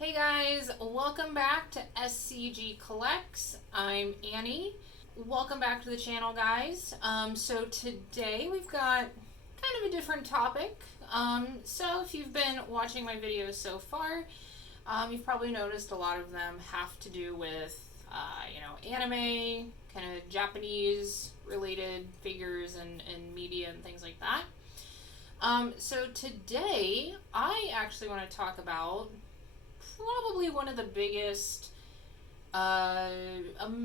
Hey guys, welcome back to SCG Collects. I'm Annie. Welcome back to the channel, guys. So today we've got kind of a different topic. So if you've been watching my videos so far, you've probably noticed a lot of them have to do with, anime, kind of Japanese related figures and media and things like that. So today I actually want to talk about probably one of the biggest American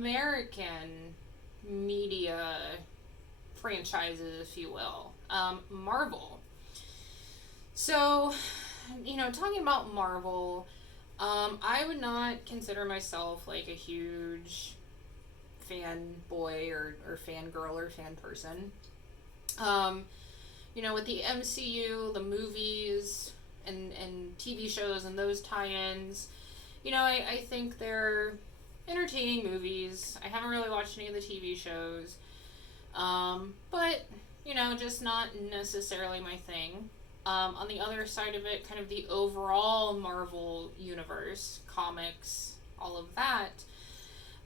media franchises, if you will, Marvel. So, talking about Marvel, I would not consider myself like a huge fanboy or fangirl or fan person. With the MCU, the movies, and TV shows and those tie-ins, I think they're entertaining movies. I haven't really watched any of the TV shows. But, just not necessarily my thing. On the other side of it, kind of the overall Marvel universe, comics, all of that,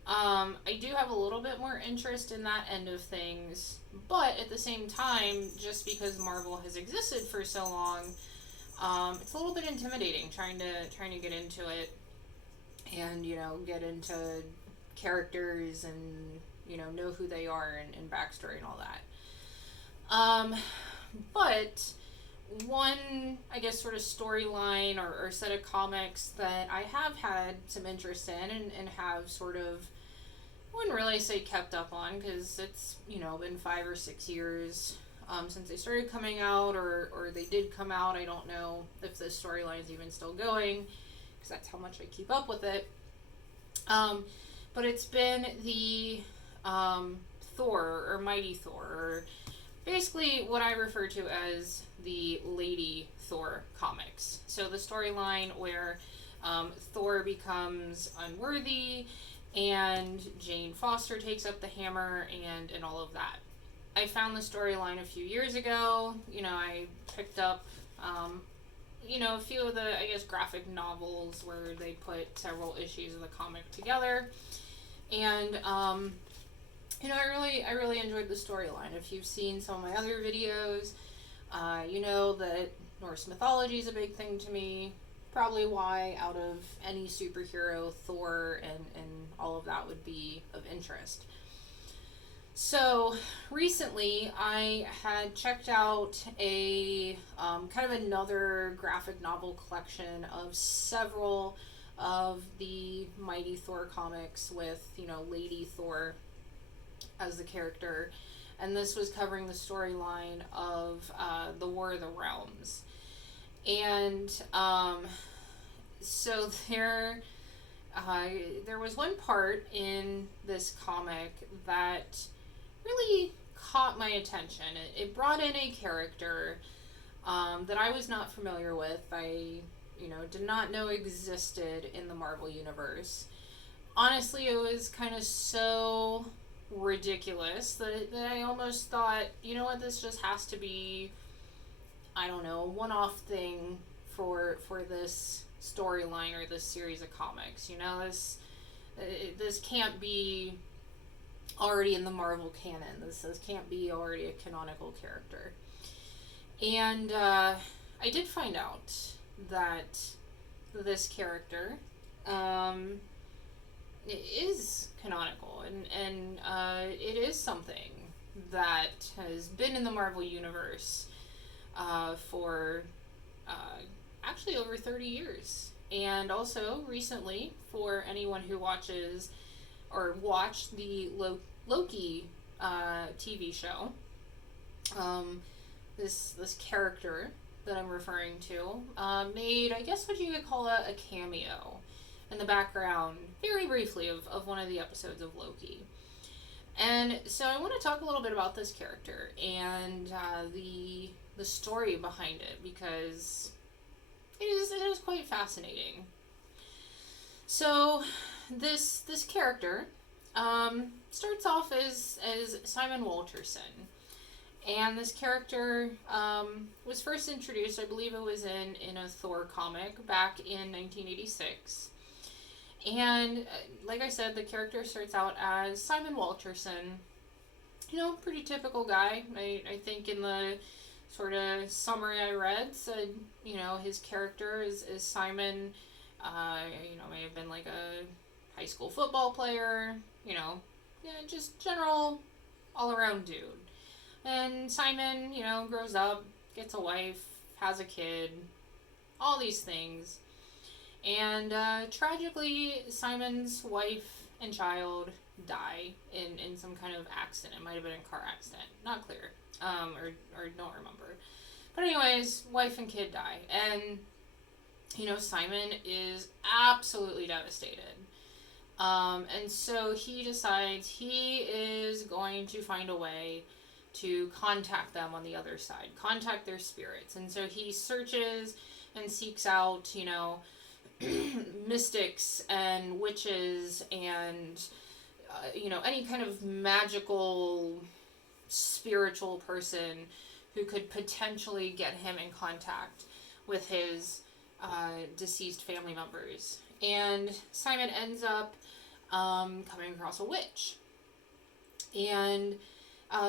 I do have a little bit more interest in that end of things, but at the same time, just because Marvel has existed for so long, it's a little bit intimidating trying to get into it and get into characters and know who they are and backstory and all that. But one, I guess, sort of storyline or set of comics that I have had some interest in and have sort of, I wouldn't really say kept up on, because it's been 5 or 6 years since they started coming out, or they did come out. I don't know if this storyline is even still going, because that's how much I keep up with it. But it's been the Thor, or Mighty Thor, or basically what I refer to as the Lady Thor comics. So the storyline where Thor becomes unworthy, and Jane Foster takes up the hammer, and all of that. I found the storyline a few years ago. I picked up, a few of the, I guess, graphic novels where they put several issues of the comic together. And, I really enjoyed the storyline. If you've seen some of my other videos, you know that Norse mythology is a big thing to me. Probably why, out of any superhero, Thor and all of that would be of interest. So recently I had checked out a kind of another graphic novel collection of several of the Mighty Thor comics with, Lady Thor as the character. And this was covering the storyline of the War of the Realms. And so there was one part in this comic that really caught my attention. It brought in a character that I was not familiar with. I, did not know existed in the Marvel Universe. Honestly, it was kind of so ridiculous that I almost thought, this just has to be, I don't know, a one-off thing for this storyline or this series of comics. This can't be already in the Marvel canon. This can't be already a canonical character. And I did find out that this character is canonical, and it is something that has been in the Marvel Universe for actually over 30 years. And also recently, for anyone who watches or watched the Loki TV show, this character that I'm referring to made, I guess what you could call a cameo in the background, very briefly, of one of the episodes of Loki. And so I want to talk a little bit about this character and the story behind it, because it is quite fascinating. So this character starts off as Simon Walterson, And this character was first introduced, I believe it was in a Thor comic back in 1986. And like I said, the character starts out as Simon Walterson. Pretty typical guy. I think in the sort of summary I read said, his character is Simon, may have been like a high school football player, just general all around dude. And Simon, grows up, gets a wife, has a kid, all these things. And tragically, Simon's wife and child die in some kind of accident. It might have been a car accident. Not clear. Or don't remember. But anyways, wife and kid die. And, Simon is absolutely devastated. And so he decides he is going to find a way to contact them on the other side, contact their spirits. And so he searches and seeks out, mystics and witches and, any kind of magical, spiritual person who could potentially get him in contact with his deceased family members. And Simon ends up coming across a witch. And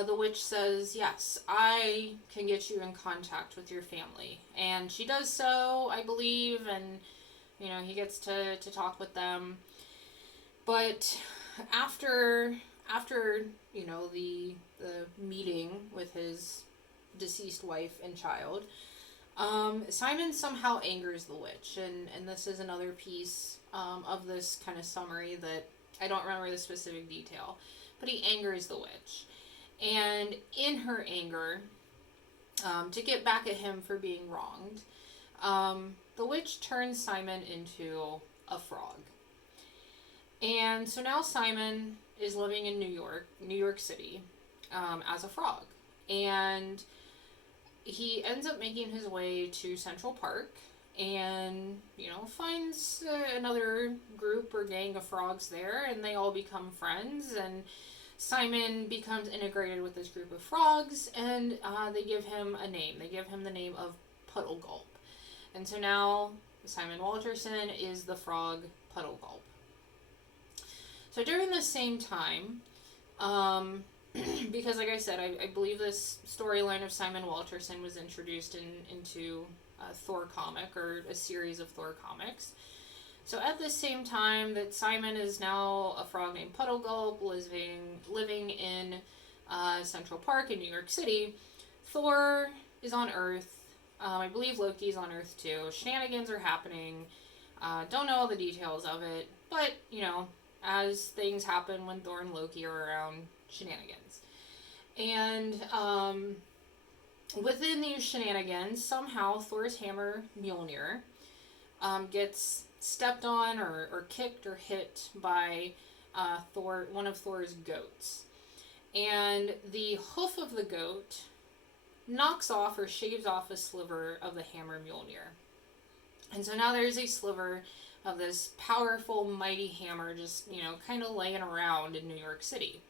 the witch says, yes, I can get you in contact with your family. And she does so, I believe, and, he gets to talk with them. But after the meeting with his deceased wife and child, Simon somehow angers the witch. And this is another piece of this kind of summary that I don't remember the specific detail. But he angers the witch. And in her anger, to get back at him for being wronged, the witch turns Simon into a frog. And so now Simon is living in New York City, as a frog. And he ends up making his way to Central Park and, finds another group or gang of frogs there, and they all become friends, and Simon becomes integrated with this group of frogs, and they give him a name. They give him the name of Puddle Gulp. And so now Simon Walterson is the frog Puddle Gulp. So during the same time, because like I said, I believe this storyline of Simon Walterson was introduced into a Thor comic, or a series of Thor comics. So at the same time that Simon is now a frog named Puddle Gulp, living in Central Park in New York City, Thor is on Earth. I believe Loki's on Earth too. Shenanigans are happening. Don't know all the details of it, but, as things happen when Thor and Loki are around, shenanigans. And within these shenanigans, somehow Thor's hammer, Mjolnir, gets stepped on or kicked or hit by one of Thor's goats. And the hoof of the goat knocks off or shaves off a sliver of the hammer Mjolnir. And so now there's a sliver of this powerful, mighty hammer just, kind of laying around in New York City.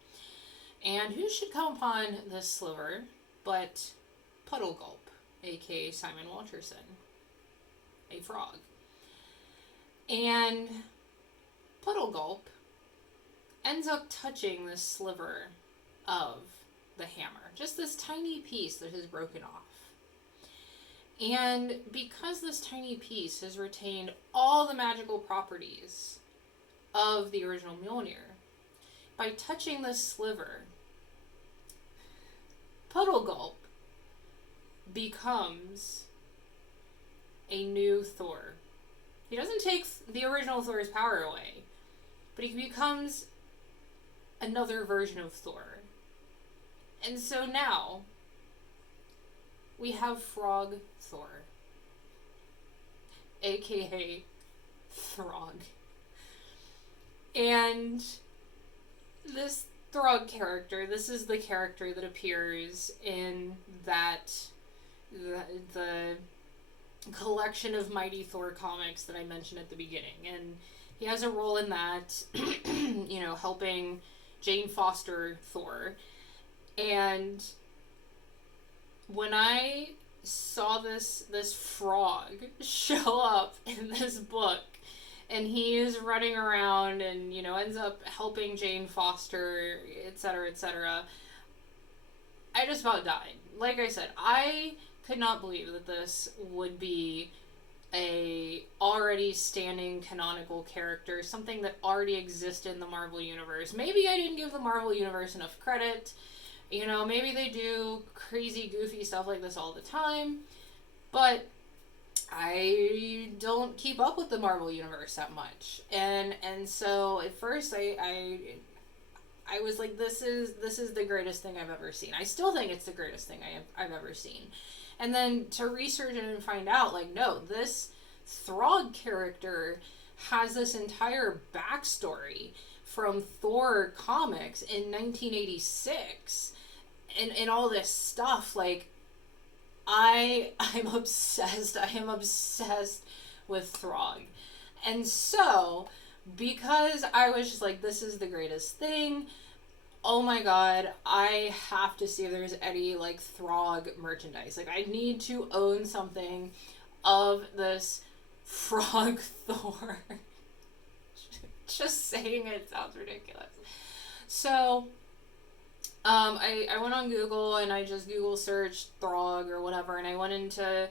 And who should come upon this sliver but Puddle Gulp, aka Simon Walterson, a frog. And Puddle Gulp ends up touching this sliver of the hammer, just this tiny piece that has broken off. And because this tiny piece has retained all the magical properties of the original Mjolnir, by touching this sliver, Puddle Gulp becomes a new Thor. He doesn't take the original Thor's power away, but he becomes another version of Thor. And so now we have Frog Thor, aka Throg. And this Throg character, this is the character that appears in the collection of Mighty Thor comics that I mentioned at the beginning. And he has a role in that, helping Jane Foster Thor. And when I saw this frog show up in this book, and he is running around and, you know, ends up helping Jane Foster, etc., etc., I just about died. Like I said, I could not believe that this would be a already standing canonical character, something that already existed in the Marvel Universe. Maybe I didn't give the Marvel Universe enough credit. You know, maybe they do crazy, goofy stuff like this all the time. But I don't keep up with the Marvel Universe that much. And so at first I was like, this is the greatest thing I've ever seen. I still think it's the greatest thing I've ever seen. And then to research it and find out, like, no, this Throg character has this entire backstory from Thor comics in 1986 and all this stuff. Like, I'm obsessed. I am obsessed with Throg. And so, because I was just like, this is the greatest thing, oh my god, I have to see if there's any, like, Throg merchandise. Like, I need to own something of this frog Thor. Just saying it sounds ridiculous. So, I went on Google and I just Google searched Throg or whatever, and I went into,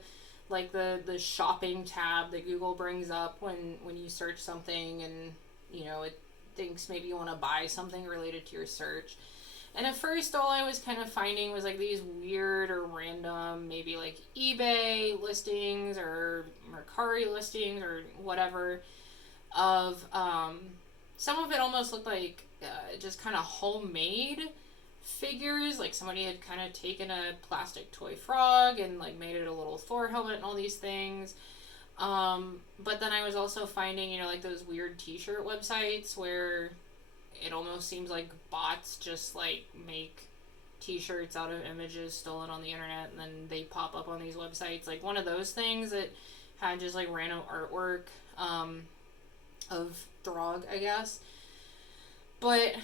like, the shopping tab that Google brings up when you search something, and, you know, it thinks maybe you want to buy something related to your search. And at first, all I was kind of finding was, like, these weird or random, maybe, like, eBay listings or Mercari listings or whatever of, some of it almost looked like just kind of homemade figures. Like, somebody had kind of taken a plastic toy frog and, like, made it a little Thor helmet and all these things. But then I was also finding, you know, like, those weird t-shirt websites where it almost seems like bots just, like, make t-shirts out of images stolen on the internet, and then they pop up on these websites. Like, one of those things that had just, like, random artwork of Throg, I guess. But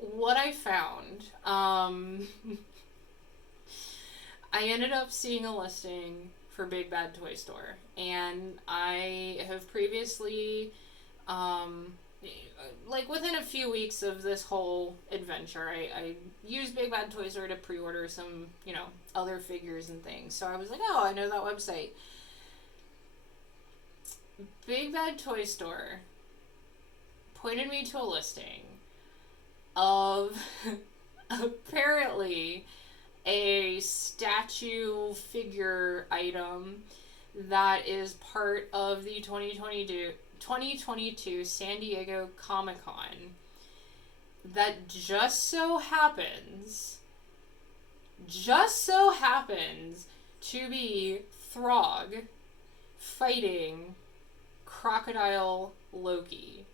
what I found, I ended up seeing a listing for Big Bad Toy Store, and I have previously, like, within a few weeks of this whole adventure, I used Big Bad Toy Store to pre-order some, you know, other figures and things. So I was like, oh, I know that website. Big Bad Toy Store pointed me to a listing of apparently a statue figure item that is part of the 2022 San Diego Comic-Con that just so happens to be Throg fighting Crocodile Loki.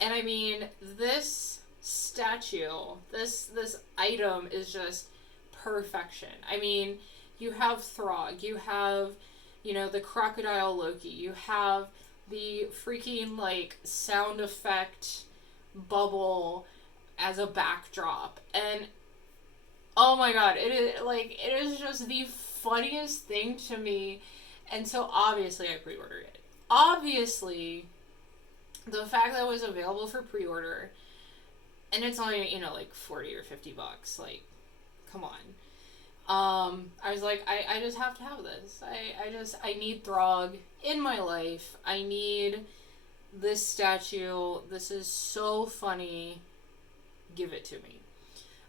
And I mean, this statue, this item is just perfection. I mean, you have Throg, you have, you know, the Crocodile Loki, you have the freaking, like, sound effect bubble as a backdrop, and oh my god, it is just the funniest thing to me. And so obviously I pre-ordered it. Obviously, the fact that it was available for pre-order, and it's only, you know, like 40 or 50 bucks, like, come on. I was like, I just have to have this. I need Throg in my life. I need this statue. This is so funny. Give it to me.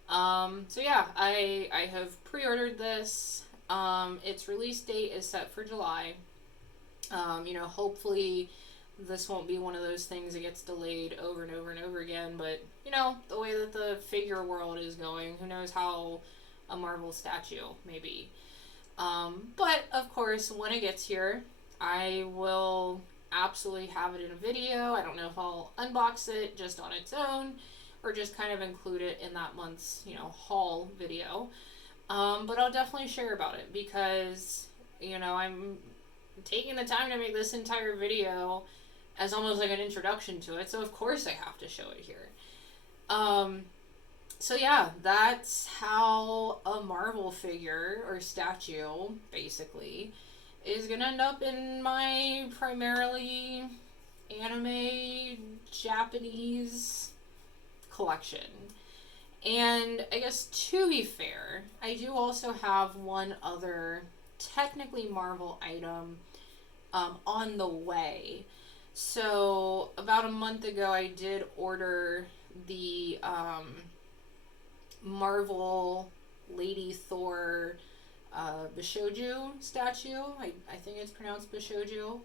So yeah, I have pre-ordered this. Its release date is set for July. You know, hopefully this won't be one of those things that gets delayed over and over and over again, but, you know, the way that the figure world is going, who knows how a Marvel statue may be. But, of course, when it gets here, I will absolutely have it in a video. I don't know if I'll unbox it just on its own, or just kind of include it in that month's, you know, haul video. But I'll definitely share about it, because, you know, I'm taking the time to make this entire video as almost like an introduction to it, so of course I have to show it here. So yeah, that's how a Marvel figure or statue, basically, is gonna end up in my primarily anime Japanese collection. And I guess to be fair, I do also have one other technically Marvel item on the way. So about a month ago, I did order the Marvel Lady Thor Bishoju statue. I think it's pronounced Bishoju.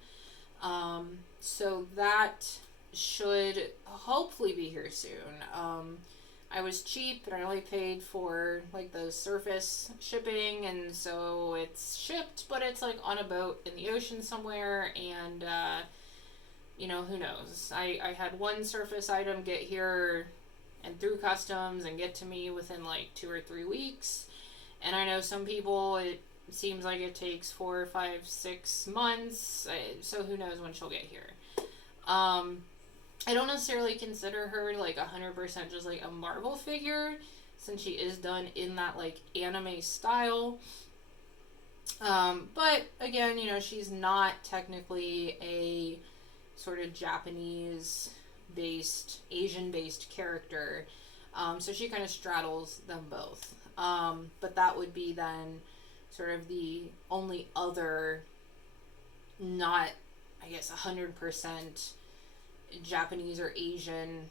So that should hopefully be here soon. I was cheap and I only paid for like the surface shipping, and so it's shipped, but it's like on a boat in the ocean somewhere, and who knows. I had one surface item get here and through customs and get to me within like 2 or 3 weeks, and I know some people it seems like it takes 4, 5, 6 months, so who knows when she'll get here. I don't necessarily consider her like 100% just like a Marvel figure, since she is done in that like anime style. But again, she's not technically a sort of Japanese based, Asian based character. So she kind of straddles them both. But that would be then sort of the only other not, I guess, 100% Japanese or Asian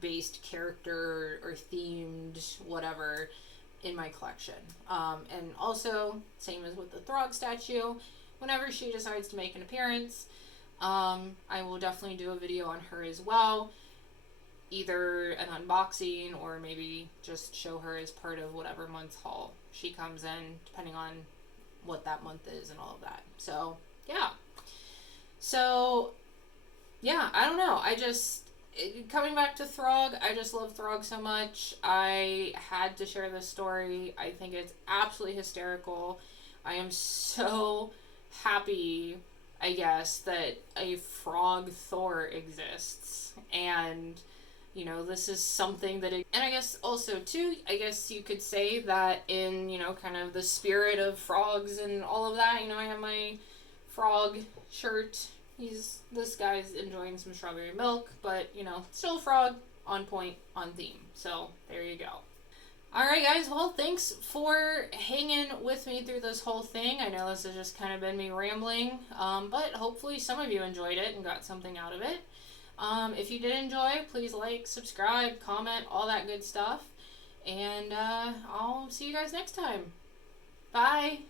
based character or themed whatever in my collection. And also, same as with the Throg statue, whenever she decides to make an appearance, I will definitely do a video on her as well. Either an unboxing or maybe just show her as part of whatever month's haul she comes in, depending on what that month is and all of that. So, yeah. Yeah, I don't know. Coming back to Throg, I just love Throg so much. I had to share this story. I think it's absolutely hysterical. I am so happy, I guess, that a frog Thor exists. And, this is something that and I guess also, too, I guess you could say that in, kind of the spirit of frogs and all of that, I have my frog shirt. This guy's enjoying some strawberry milk, but, still a frog, on point, on theme. So, there you go. Alright, guys, well, thanks for hanging with me through this whole thing. I know this has just kind of been me rambling, but hopefully some of you enjoyed it and got something out of it. If you did enjoy, please like, subscribe, comment, all that good stuff. And I'll see you guys next time. Bye!